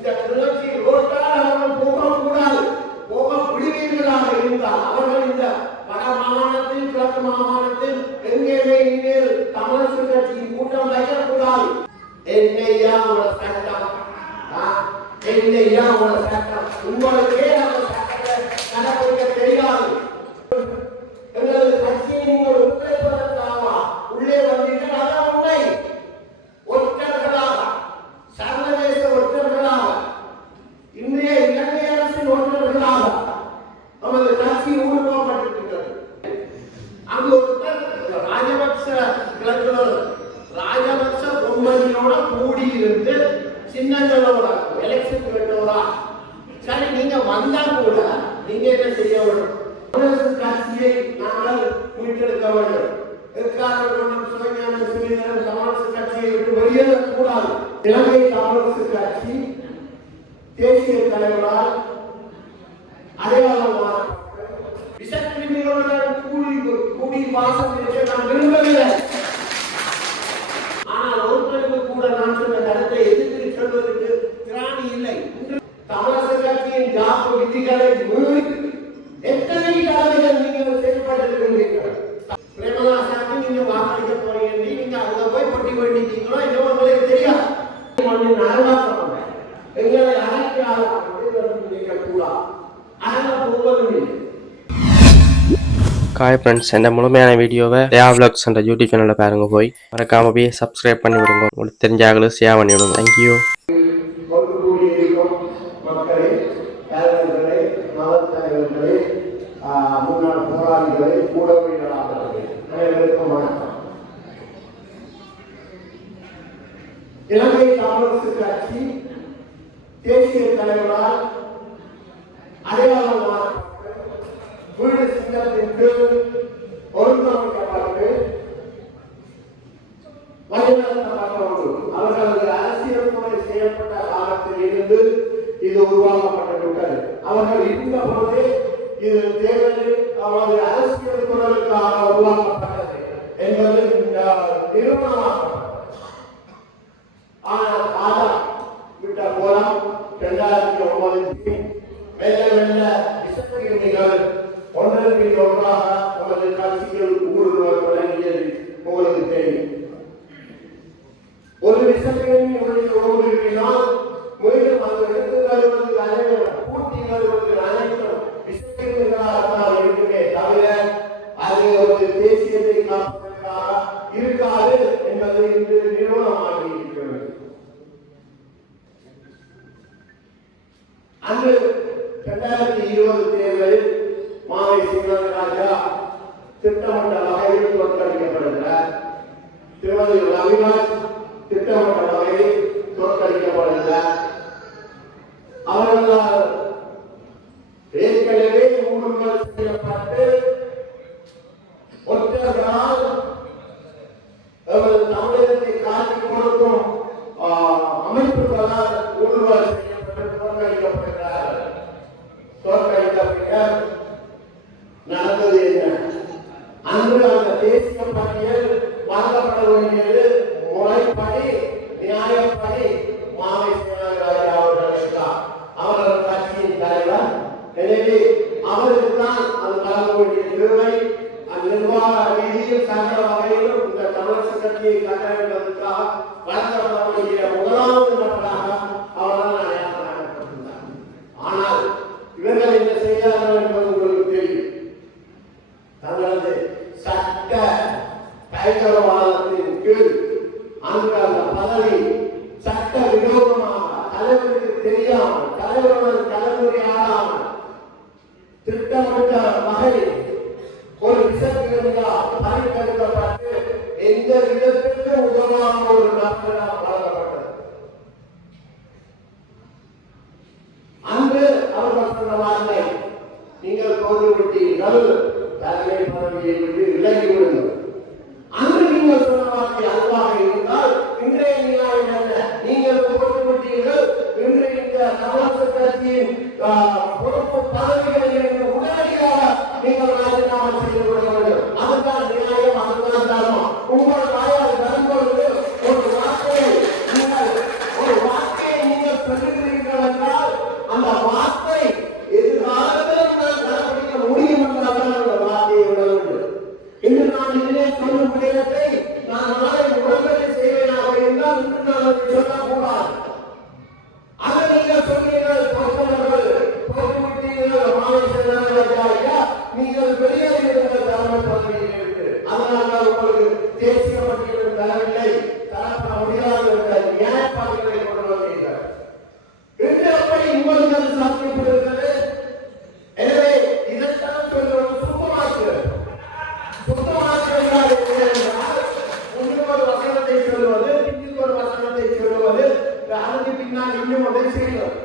இந்த கிளர்ச்சி ரோட்டால் அவர்கள் போகக்கூடாது. போக விடுவீர்களாக இருந்தால் அவர்கள் இந்த வட மாகாணத்தில் கிழக்கு மாகாணத்தில் எங்கேயுமே இனிமேல் தமிழரசு கட்சியின் கூட்டம் வைக்கக்கூடாது. என்னையா ஒரு சட்டம், என்னையா ஒரு சட்டம், உங்களுக்கே அந்த சட்டத்தை நடப்பிக்க தெரியாது. எங்களது கட்சியை நீங்கள் ஒத்துழைப்பதற்காக உள்ளே வந்தீர்கள். அதான் உண்மை. ஒற்றர்களாக, சர்வதேச ஒற்றர்களாக, இன்றைய இலங்கை அரசின் ஒற்றர்களாக நமது கட்சி ஊடுருவப்பட்டிருக்கிறது. அங்கு ஒருத்தர் ராஜபக்ச கிளர்ச்சியோட ராஜபக்ச பொம்மனியோட கூடியிருந்து சின்னங்களோட எலெக்ஷன் கேட்டோரா. சரி, நீங்க வந்தா கூட நீங்க என்ன செய்ய வேண்டும்? தமிழரசு கட்சியை நாங்கள் மீட்டெடுக்க வேண்டும். தமிழரசு கட்சியை விட்டு வெளியேறக்கூடாது. இலங்கை தமிழரசு கட்சி தேசிய தலைவரால் அடையாளமான விஷக்கிருமிகளுடன் கூடி வாசம் இருக்க நான் விரும்பவில்லை. ஆனால் ஒருத்தருக்கு கூட நான் சொன்ன கருத்தை எதிர்த்து சொல்வதற்கு திராணி இல்லை. தமிழரசு கட்சியின் ஜாப்பு விதிகளை மீறி எத்தனை காலங்கள் நீங்கள் செயல்பட்டிருக்கிறீர்கள்? பிரேமதாசாக்கு நீங்க வாக்களிக்க போறீங்க, நீங்க அங்க போய் பொட்டி வேண்டிட்டீங்களோ இன்னும் உங்களுக்கு தெரியாது. எங்களை அழைக்காத ஹாய் ஃப்ரெண்ட்ஸ், இந்த முழுமையான வீடியோவை தேவா விலாக்ஸ் என்ற யூடியூப் சேனலில் பாருங்க. போய் மறக்காம போய் சப்ஸ்கிரைப் பண்ணி விடுங்க. உங்களுக்கு தெரிஞ்ச ஆகலும் ஷேர் பண்ணி விடுங்க. தேங்க்யூ. முன்னாள் போராளிகளை கூடவீரர்களே, அனைவருக்கும் வணக்கம். இலங்கை தமிழரசு கட்சி தேசிய தலைவரால் அடையாளமான வீடு சின்னத்தின் கீழ் ஒழுங்கமைக்கப்பட்டு வழிநடத்தப்பட்டோடு அவர்களது அரசியல் முறை செய்யப்பட்ட காலத்தில் இருந்து இது உருவாக்கப்பட்டுவிட்டது. அவர்கள் இருந்த போதே இது தேர்தலில் அவரது அரசியல் குரலுக்காக உருவாக்கப்பட்டது என்பது நிறுவனமாகும். ஆனால் காலம் விட்ட கோலம் 2009 வெள்ள வெள்ள விஷக்கிருமிகள் ஒன்றன் ஒன்றாக நமது கட்சியில் ஊடுருவல் தொடங்கியது உங்களுக்கு தெரியும். ஒரு விஷக்கிருமி ஊடுருவினால் மீண்டும் அந்த எழுத்துக்கள் அனைவரும் பூட்டிகள் அனைத்தும் விஷக்கிருமிகளாக இருக்குமே தவிர அது ஒரு தேசியத்தை காப்பதற்காக இருக்காது என்பது இன்று நிறுவனமாகி இருக்கிறது. அன்று 2020 தேர்தலில் மாவை சிவராஜா திட்டமிட்ட வகையில் தோற்கடிக்கப்படுகிறார். திருமதி ரவிராஜ் திட்டமிட்ட வகையில் தோற்கடிக்கப்படுகிறார். அவர்களால் ஏற்கனவே ஊடுருவல் செய்யப்பட்டு ஒற்றர்களால் தமிழகத்தை காட்டிக் கொடுக்கும் அமைப்புகளால் ஊடுருவல் செய்யப்பட்டு தோற்கடிக்கப்படுகிறார்கள். தோற்கடித்த பின்னர் நடந்தது என்ன? அன்று அந்த தேசிய பட்டியல் வழங்கப்பட வேண்டியது முறைப்படி நியாயப்படி மாவை சிவராஜா அவர்களுக்கு அவர்கள் கட்சியின் தலைவர். எனவே அவருக்கு தான் அது வழங்க வேண்டிய நிறுவை அந்த நிர்வாக ரீதியில் சகல வகையிலும் இந்த தமிழரசு கட்சியை கட்டமைப்பதற்காக வழங்கப்பட வேண்டிய முதலாவது நபராக அவர்கள் அடையாளப்படுத்தினார். ஆனால் இவர்கள் என்ன செய்தார்கள் என்பது உங்களுக்கு தெரியும். தங்களது சட்ட பயங்கரவாதத்தின் கீழ் அங்கு அந்த பதவி சட்ட விரோதமாக தலைவருக்கு தெரியாமல் தலைவருடன் கலந்துரையாடாமல் திட்டமிட்ட வகையில் ஒரு விஷக்கிருமிகளால் பறித்தெடுக்கப்பட்டு எந்த விதத்திற்கு உதவான ஒரு நபரால் வழங்கப்பட்டது. அன்று அவர்கள் சொன்ன வார்த்தை, நீங்கள் தோல்விவிட்டீர்கள், தலைமை பதவியை விட்டு விலகிவிடுங்கள். அன்று நீங்கள் சொன்ன வார்த்தை அதுவாக இருந்தால் இன்றைய நியாயம் என்ன? நீங்கள் தோல்விவிட்டீர்கள், இன்று இந்த தமிழரசு கட்சியின் பொறுப்பு பதவிகளில் இருந்து உடனடியாக நீங்கள் ராஜினாமா செய்து கொள்ள வேண்டும். அதுதான் நியாயம், அதுதான் தர்மம். உங்கள் வாயால் வரும்பொழுது ஒரு வார்த்தையை நீங்கள் சொல்லுகிறீர்கள் இருக்கிறோம் என்றால் அந்த வார்த்தை எதிர்காலத்தில் நான் கடைபிடிக்க முடியும் என்றால் அந்த வார்த்தையை விட வேண்டும். இன்று நான் இதிலே சொல்லும் விடயத்தை நான் நாளை உடம்பை செய்வேனாக இருந்தால் இன்று நான் அதை சொல்லக்கூடாது. அதை நீங்கள் சொன்னீர்கள், நீங்கள் வெளியேறுங்கள் தலைமை பதவியில். அதனால் உங்களுக்கு தேசிய பட்டியலில் தரவில்லை, தரப்பட முடியாது என்ற நியாயப்பாடுகளை கொண்டு வந்தீர்கள். இன்று அப்படி உங்களுக்கு சாத்தியப்படுகிறது. எனவே இதைத்தான் சொல்வது சுத்தமாக்குகிறது. சுத்தமாக்குகிறார் என்றால் முன்னுக்கு ஒரு வசனத்தை சொல்வது, பின்னுக்கு ஒரு வசனத்தை சொல்வது, அதுக்கு பின்னால் இன்னும் ஒன்றை செய்வது.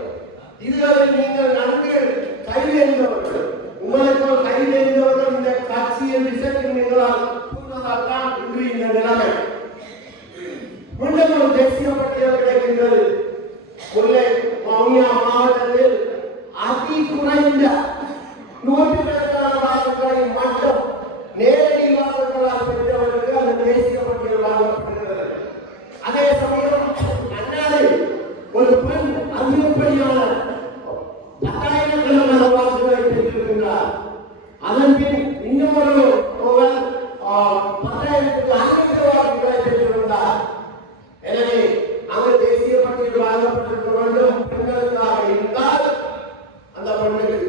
இதுவரை நீங்கள் நன்கு கைதேர்ந்தவர்கள், உங்களுக்கு கைதேர்ந்தவர்கள் இந்த கட்சியின் விசைகளால் கூறுவதால் தான் இன்று இந்த நிலைமை. மீண்டும் ஒரு தேசிய பட்டியல் கிடைக்கின்றது. முல்லை வவுனியா மாவட்டத்தில் அதி குறைந்த 100 வாக்குகளை மட்டும் நேரடி வாக்குகளால் பெற்றவர்களுக்கு அந்த தேசிய பட்டியல் வழங்கப்படுகிறது. அதே சமயம் அண்ணாவில் ஒரு பெண் அதிகப்படியான 10,000 வாக்குகளை பெற்றிருக்கின்றார். அதன் பின் இன்னொரு 10,000 வாக்குகளை பெற்றிருந்தார். எனவே அங்கு தேசிய பட்டியல் வழங்கப்பட்டிருக்க வேண்டும். பெண்களுக்காக இருந்தால் அந்த பெண்ணுக்கு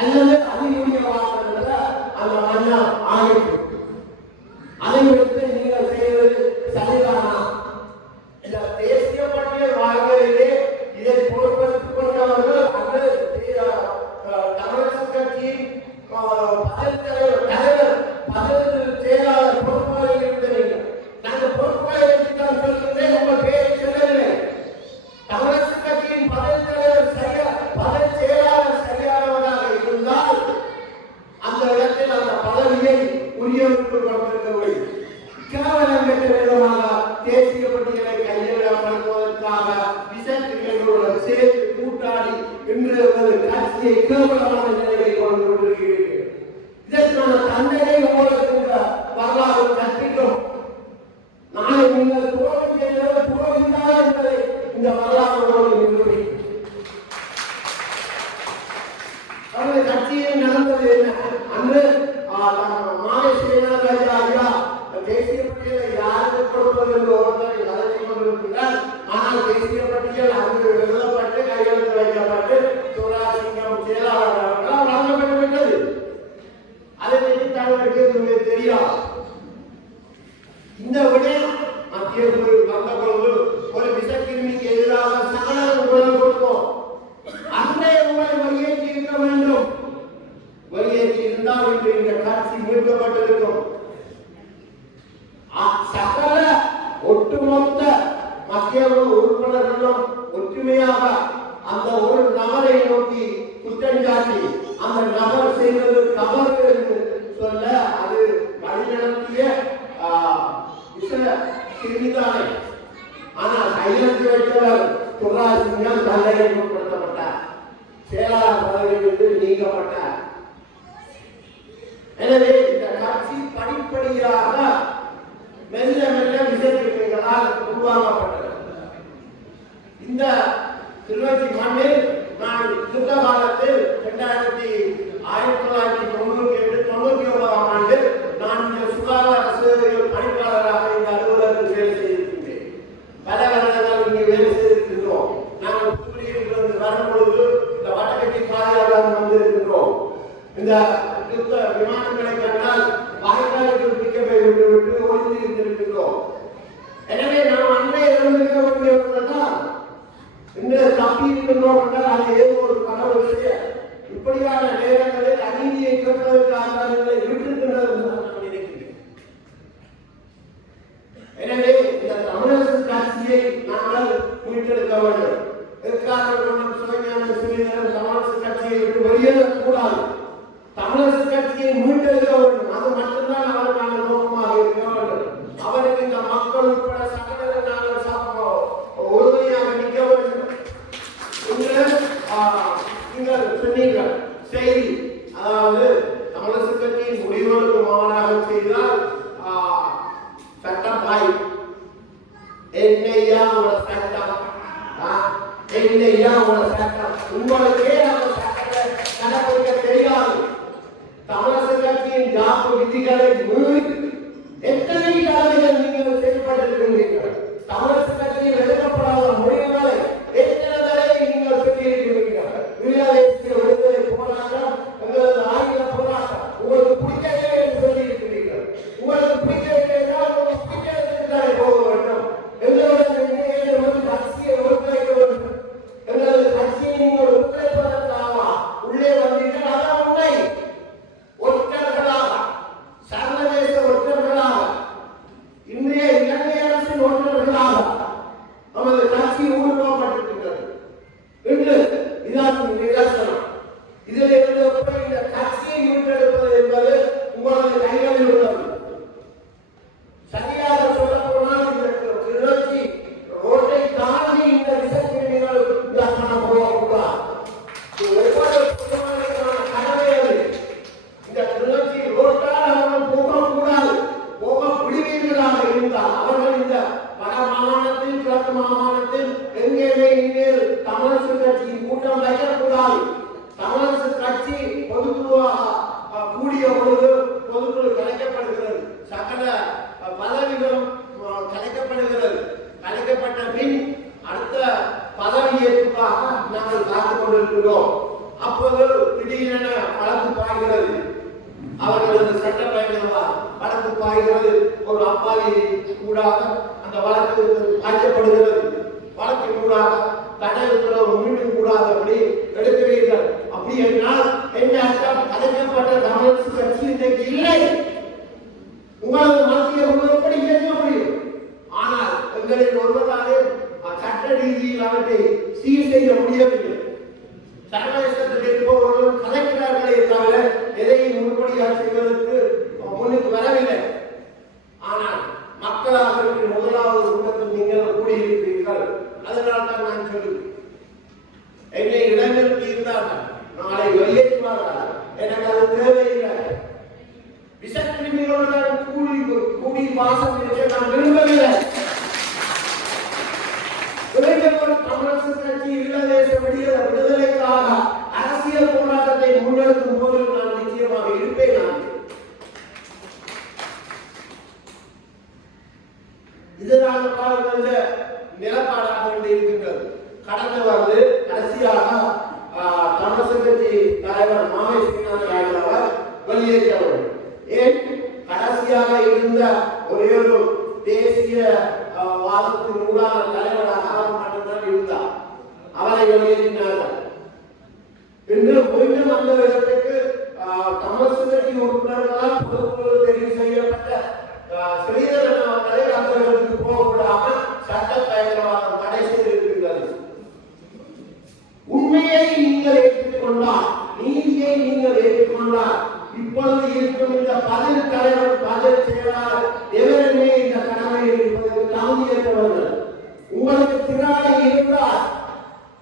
அல்லது அதிகூடிய வாக்குகள் அந்த மன்னா ஆணைப்பு அதை வைத்து நீங்கள் செய்வது சரிதானா? இந்த தேசிய பட்டியல் வழங்குவதிலே இதை பொறுப்பெடுத்துக் கொண்டவர்கள் அன்று தமிழரசு கட்சியின் செயலாளர் பொறுப்புகளில் இருந்தீர்கள். நாங்கள் பொறுப்புகளை வைத்துதான் சொல்கிறேன், உங்கள் பேரை சொல்லவில்லை. தமிழரசு கட்சியின் பதில் செயலாளர் சரியானவராக இருந்தால் அந்த இடத்தில் அந்த பதவியை உரியவருக்கு கொடுத்திருக்கவில்லை. கேவலம் பெற்ற விதமாக தேசிய பட்டியலை கையெழுப்படுத்துவதற்காக விசைகளுடன் சேர்த்து கூட்டாடி இன்று கட்சியை கேவலமான நிலையை கொண்டு கொண்டிருக்கிறீர்கள். இதற்கான தண்டனை உங்களுக்கு வரலாறு கற்பிக்கும். நாளை நீங்கள் துரோகம் செய்தது துரோகிந்தாரா என்பதை இந்த வரலாறு நிரூபிக்கும். அவருடைய கட்சியில் நடந்தது என்ன? அன்று மாலை ஸ்ரீநாத் ராஜா தேசிய பட்டியலை யாருக்கு கொடுப்பது என்று ஒருத்தரை கலந்து கொண்டிருக்கிறார். ஆனால் தேசிய பட்டியல் அங்கு எழுதப்பட்டு கையெழுத்து வைக்கப்பட்டு சிவராஜசிங்கம் செயலாளர்களால் வழங்கப்பட்டுவிட்டது. அதை பற்றி தங்களுக்கு தெரியாது. இந்த விடயம் மத்திய குழு வந்த பொழுது ஒரு விசக்கிருமிக்கு எதிராக சகல குரல் கொடுத்தோம். அன்றைய உங்களை வெளியேற்றி இருக்க வேண்டும். வெளியேற்றி இருந்தால் இன்று இந்த காட்சி மீட்கப்பட்டிருக்கும். சகல ஒட்டுமொத்த மத்திய உறுப்பினர்களும் ஒற்றுமையாக அந்த ஒரு நபரை நோக்கி குற்றஞ்சாட்டி அந்த நபர் செய்வது தவறு என்று சொல்ல அது வழிநடத்திய சிறிதானே. ஆனால் கையெழுத்து வைத்தவர் சிவராஜசிங்கம் தண்டனைப்படுத்தப்பட்டார். செயலாளர் பதவியிலிருந்து நீக்கப்பட்டார். எனவே இந்த கட்சி படிப்படியாக மெல்ல மெல்ல விசைகளால் உருவாக்கப்பட்டது. இந்த கிளிநொச்சி மண்ணில் நான் யுத்த காலத்தில் 1998-99 நான் இந்த சுகாதார சேவையில் பணிப்பாளராக இந்த அலுவலகத்தில் வேலை செய்திருக்கின்றேன். பல வருடங்கள் இங்கே வேலை செய்திருக்கின்றோம். நாங்கள் புதுடில்லியிலிருந்து வரும்பொழுது இந்த வடகட்டி பாதையாளர் வந்திருக்கின்றோம். இந்த யுத்த விமானங்களை கண்டால் வாய்க்காலுக்கு பிடிக்கப்பை விட்டு ஒழித்து இருந்திருக்கின்றோம். எனவே நாம் அன்றைய இருந்திருக்க வேண்டியவர்கள் இன்று தப்பி இருக்கின்றோம் என்றால் அது ஏதோ ஒரு கனவு செய்ய இப்படியான நேரங்களில் அநீதியை கேட்பதற்காக விட்டிருக்கின்றது என்று நான் நினைக்கிறேன். எனவே இந்த தமிழரசு கட்சியை நாங்கள் மீட்டெடுக்க வேண்டும். எதற்காக சுயஞான சிறிதரன் தமிழரசு கட்சியை விட்டு வெளியேறக்கூடாது. தமிழரசு கட்சியை மீட்டெடுக்க வேண்டும். அது மட்டும்தான் அவருக்கான நோக்கமாக இருக்க வேண்டும். அவருக்கு இந்த மக்கள் உட்பட சகோதர நாங்கள் உறுதியாக நிற்க வேண்டும். நீங்கள் சொன்னீர்கள் செய்தி, அதாவது தமிழரசு கட்சியின் முடிவுகளுக்கு மாறாக செய்தால் சட்டம் பாய் என்னையா சட்டம் இல்லையா உங்களோட சட்டம் உங்களுக்கே அந்த சட்டத்தை கடைபிடிக்க தெரியாது. தமிழக கட்சியின் ஜாப்பு விதிகளை மீறி எத்தனை காலங்கள் நீங்கள் செயல்பட்டிருக்கிறீர்கள். தமிழக கட்சியில் எடுக்கப்படாத முடிவுகளை எத்தனை தடவை நீங்கள் சொல்லியிருக்கிறீர்கள். தேசிய விடுதலை போராட்டம் எங்களது ஆயுத போராட்டம் உங்களுக்கு பிடிக்கவில்லை என்று சொல்லியிருக்கிறீர்கள். உங்களுக்கு பிடிக்கவில்லை என்றால் உங்களுக்கு பிடிக்காத போக வேண்டும். எங்களுடைய கட்சியை ஒருங்கிணைக்க வேண்டும். எங்களது கட்சியை நீங்கள் ஒருங்கிணைப்பதற்காக உள்ளே வந்தீர்கள். அதான் உண்மை. ஒற்றர்களாக சர்வதேச ஒற்றர்களாக இன்றைய இலங்கை அரசின் ஒற்றர்களாக நமது கட்சி ஊடுருவப்பட்டிருக்கிறது என்று இதான் நிதர்சனம். இதில் இருந்து இந்த கட்சியை மீட்டெடுப்பது என்பது உங்களது கைகளில் உள்ளது. சரியாக சொல்ல போனால் இந்த கிளர்ச்சி ரோட்டை தாண்டி இந்த விசக்கிரமிகள் போகக்கூடாது. ஒவ்வொரு குடும்பங்களுக்கான கடமை அது. இந்த கிளர்ச்சி ரோட்டால் அவர்கள் போகக்கூடாது. போக விடுவீர்களாக இருந்தால் அவர்கள் இந்த வட மாகாணத்தில் கிழக்கு மாகாணத்தில் எங்கேயுமே இனிமேல் தமிழரசு கட்சியின் கூட்டம் வைக்கக்கூடாது. தமிழரசு கட்சி பொதுக்குழுவாக கூடிய பொழுது பொதுக்குழு கலைக்கப்படுகிறது. சகல பதவிகளும் கலைக்கப்படுகிறது. கலைக்கப்பட்ட பின் அடுத்த பதவியேற்புக்காக நாங்கள் காத்துக் கொண்டிருக்கிறோம். அப்போது திடீரென வழக்கு பாய்கிறது. அவர்களது சட்ட பயணங்களால் வழக்கு பாய்கிறது. ஒரு அப்பாவி கூடாக அந்த வழக்கு பாய்ச்சப்படுகிறது. வழக்கின் கூடாக தடை உத்தரவு மீண்டும் கூடாதபடி எடுக்கிறீர்கள். அப்படி என்றால் என்ன அர்த்தம்? கலைக்கப்பட்ட தமிழரசு கட்சி இன்றைக்கு இல்லை. உங்களது மத்திய எப்படி இயக்க முடியும்? ஆனால் எங்களில் ஒருவராலே சட்ட ரீதியில் அவற்றை சீர் செய்ய முடியவில்லை. சர்வதேசத்தில் இருப்பவர்களும் கலைக்கிறார்களே தவிர எதையும் முன்படியாக செய்வதற்கு முன்னுக்கு வரவில்லை. ஆனால் மக்களாக முதலாவது கூட்டத்தில் நீங்கள் கூடியிருக்கிறீர்கள். அதனால் தான் நான் சொல்லுவேன், என்னை இடங்களுக்கு இருந்தார்கள், நாளை வெளியேற்றுவார்கள். எனக்கு அது தேவையில்லை. விசக்கிரிமிகளுடன் கூடி வாசம் இருக்க நான் விரும்பவில்லை. தமிழரசு கட்சி ஈழதேச விடுதலைக்காக அரசியல் போராட்டத்தை முன்னெடுக்கும் போது நான் நிச்சயமாக இருப்பேன். இதனால் நிலப்பாடாக இருக்கின்றது. கடந்த வந்து கடைசியாக தமிழரசு கட்சி தலைவர் மாவை சீனான் அவர் வெளியேற்றவர். ஏன் கடைசியாக இருந்த ஒரே ஒரு தேசிய வாதத்தின் ஊடான தலைவராக அவர் மட்டும்தான் இருந்தார். அவரை வெளியேற்றினார்கள். இன்று மீண்டும் அந்த இடத்துக்கு தமிழரசு கட்சி உறுப்பினர்களால் பொதுக்குழு தெரிவு செய்யப்பட்ட ஸ்ரீதரன் அவர்களை அந்த இடத்துக்கு போகக்கூடாமல் சட்ட பயங்கரவாதம் தடை செய்திருக்கிறது. உண்மையை நீங்கள் ஏற்றுக்கொண்டால், நீதியை நீங்கள் ஏற்றுக்கொண்டால், இப்பொழுது இருக்கும் இந்த பதில் தலைவர் பதில் செயலாளர் எவருமே இந்த கடமையில் இருப்பதற்கு தாங்கியவர்கள். உங்களுக்கு திராணி இருந்தால்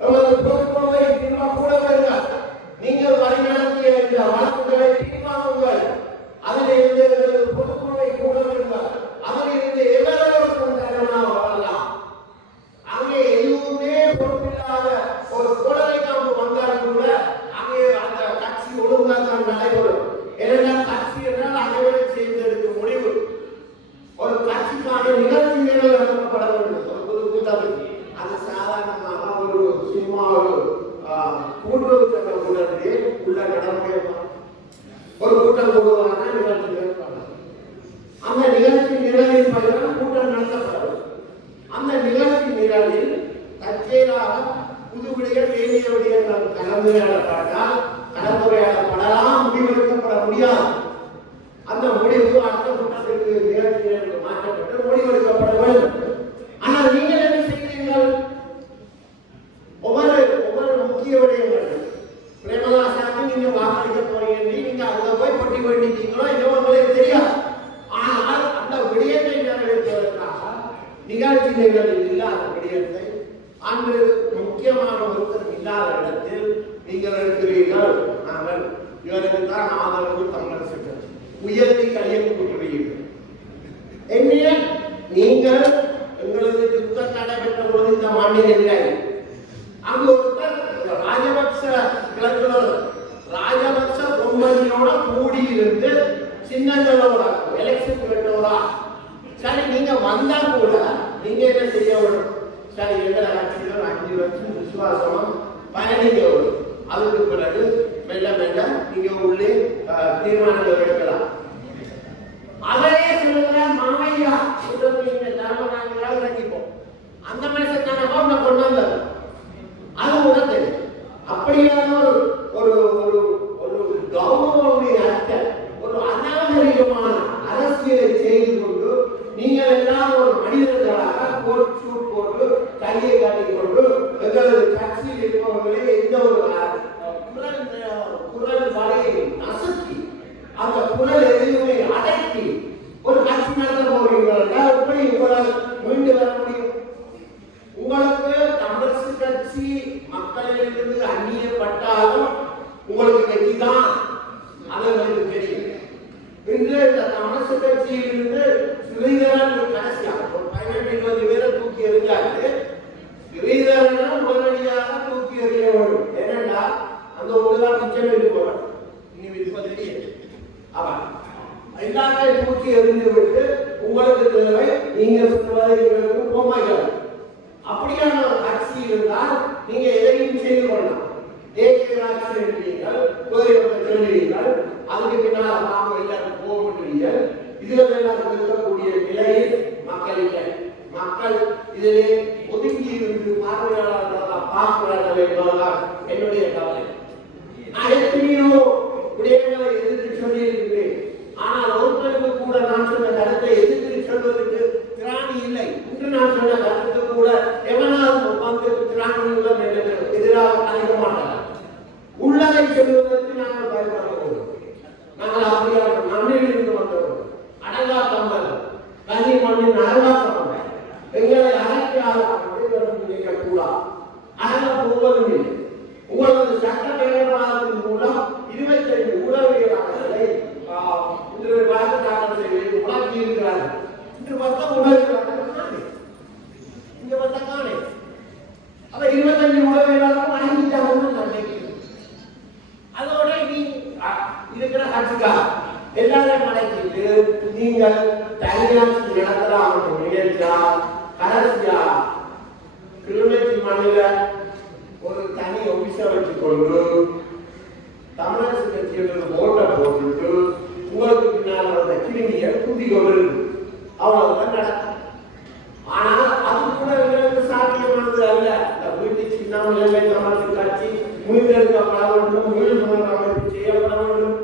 எமது பொறுப்பை திரும்ப கூட வருங்கள். நீங்கள் வழிநடத்திய இந்த வழக்குகளை தீர்மானங்கள் அதிலிருந்து பொதுக்குழுவை கூட வருங்கள். அதிலிருந்து எவரும் தலைவனாக வரலாம். அங்கே எதுவுமே பொறுப்பில்லாத ஒரு குழந்தை காம்பு வந்தால் கூட அங்கே அந்த கட்சி ஒழுங்காக நடைபெறும். ஏனென்றால் கட்சி என்றால் அனைவரும் சேர்ந்தெடுக்க முடிவு. ஒரு கட்சிக்கான நிகழ்ச்சிகள் நடத்தப்பட வேண்டும். ஒரு பொது கூட்டம் அது சாதாரணமாக ஒரு சும்மா ஒரு கூட்டுறவு சட்டம் கூட்டத்திலே உள்ள நடைமுறை ஒரு கூட்டம் கூடுவாங்க. நிகழ்ச்சி அந்த நிகழ்ச்சி நிகழ்வின் பயிலும் கூட்டம் நடத்தப்படும். அந்த நிகழ்ச்சி நிகழ்வில் தற்செயலாக புதுவிடிகள் வேண்டிய விடயங்கள் கலந்துரையாடப்பட்டால் கலந்துரையாடப்படலாம், முடிவெடுக்கப்பட முடியாது. அந்த முடிவு அடுத்த கூட்டத்திற்கு நிகழ்ச்சிகளுக்கு மாற்றப்பட்டு முடிவெடுக்கப்பட வேண்டும். ஆனால் நீங்கள் என்ன செய்கிறீர்கள்? ஒவ்வொரு முக்கிய விடயங்கள் பிரேமதாசாக்கு நீங்க வாக்களிக்க போறீங்க, நீங்க அங்க போய் பட்டி பண்ணிட்டீங்களோ இன்னும் உங்களுக்கு தெரியாது. ஆனால் அந்த விடயத்தை நிறைவேற்றுவதற்காக நிகழ்ச்சி நிகழ்வில் இல்லாத விடயத்தை அன்று முக்கியமான ஒருத்தர் இல்லாத இடத்தில் நீங்கள் இருக்கிறீர்கள். நாங்கள் இவருக்கு தான் ஆதரவு தமிழரசு கட்சி உயர்த்தி கையெழுத்துகிறீர்கள். என்ன நீங்கள் எங்களது யுத்தம் நடைபெற்ற போது இந்த மண்ணில் இல்லை. அங்கு ஒருத்தர் ராஜபக்ச கிளர்ச்சியோட ராஜபக்ச பொம்மனியோட கூடி இருந்து சின்னங்களோட எலெக்ஷன் கேட்டோரா. சரி, நீங்க வந்தா கூட நீங்க என்ன செய்ய வேணும்? சரி, எங்களை கட்சியில் 5 வருஷம் விசுவாசமா பயணிக்க வரும். அதுக்கு பிறகு மெல்ல மெல்ல நீங்க உள்ளே தீர்மானங்கள் எடுக்கலாம். அதையே சொல்லுங்க மாமையா தர்மநாயகா இறங்கிப்போம். அந்த மனுஷன் தானே கொண்டு வந்தார். அது உனக்கு அப்படியான ஒரு ஒரு ஒரு கௌரவமுடைய அர்த்தம், ஒரு அநாகரிகமான அரசியலை செய்து கொண்டு நீங்கள் எல்லாம் ஒரு மனிதர்களாக கோட் சூட் போட்டு கையை காட்டிக்கொண்டு எங்களது கட்சியில் இருப்பவர்களே எந்த ஒரு குரல் வலையை நசுக்கி அந்த குரல் எதுவுமே அடக்கி ஒரு கட்சி நடத்த போகிறீங்களா? எப்படி உங்களால் மீண்டு வர முடியும்? உங்களுக்கு தமிழரசு கட்சி மக்களிலிருந்து அந்நியப்பட்டாலும் உங்களுக்கு கட்சி தான், அது உங்களுக்கு தெரியும். இன்று இந்த தமிழரசு கட்சியிலிருந்து ஸ்ரீதரன் கடைசியாக ஒரு 18-20 பேரை தூக்கி எறிஞ்சாரு. ஸ்ரீதரன் உடனடியாக தூக்கி எறிய வேண்டும். ஏனென்றா அந்த ஒன்றுதான் நிச்சயம் இருப்பவர். இனி இருப்பது தெரியும். அவன் எல்லாத்தையும் தூக்கி எறிந்து விட்டு உங்களுக்கு தேவை நீங்க சொல்வதை போமாய்கள். அப்படியான ஒரு கட்சி இருந்தால் நீங்க எதையும் செய்து கொள்ளலாம். தேசிய ஆட்சி எழுதுவீர்கள், சொல்லுவீர்கள், அதுக்கு பின்னால் நாம் எல்லாரும் போகிறீர்கள். இதுல எல்லாம் இருக்கக்கூடிய நிலையில் மக்கள் இல்லை. மக்கள் இதிலே ஒதுங்கி இருந்து பார்வையாளர்களாக பார்க்கிறார்கள் என்பதுதான் என்னுடைய கவலை. நான் எத்தனையோ விடயங்களை எதிர்த்து சொல்லியிருக்கிறேன். ஆனால் ஒருத்தருக்கு கூட நான் சொன்ன கருத்தை எதிர்த்து சொல்வதற்கு திராணி இல்லை. இன்று நான் சொன்ன கருத்துக்கு கூட எவனாவது வந்து திராணியுடன் எதிராக அழைக்க மாட்டார்கள். உள்ளதை சொல்வதற்கு நாங்கள் பயன்படுத்துவோம். நாங்கள் அப்படியான மண்ணில் இருந்து வந்தோம். அடங்கா தமிழர் கனி மண்ணின் அடங்கா தமிழர் எங்களை அழைக்காத கூடாது. அடங்க போவதும் இல்லை. உங்களது சட்ட செயல்பாட்டின் மூலம் 25 உடவியலாளர்களை இன்று வழக்கு தாக்கல் செய்து முடக்கி இருக்கிறார்கள். இன்று மொத்தம் உடவியலாளர்கள் இங்க வந்த காணே அப்ப 25 உடவியலாளர்கள் வழங்கிட்டாங்கன்னு நான் நினைக்கிறேன். அதோட நீ இருக்கிற கட்சிக்கா எல்லாரையும் அழைச்சிட்டு நீங்கள் தனியாட்சி நடத்தலாம் நிகழ்ச்சா கடைசியா கிளிநொச்சி மாநில ஒரு தனி ஒபிசா வச்சுக் கொண்டு தமிழரசு கட்சியிலிருந்து ஓட்ட போட்டு உங்களுக்கு பின்னால் வந்த கிருமியை குதி கொண்டு அவ்வளவுதான் நடக்கும். ஆனால் அது கூட எங்களுக்கு சாத்தியமானது அல்ல. இந்த வீட்டு சின்ன தமிழரசு கட்சி மீண்டெடுக்கப்பட வேண்டும், மீள் அமைப்பு செய்யப்பட வேண்டும்.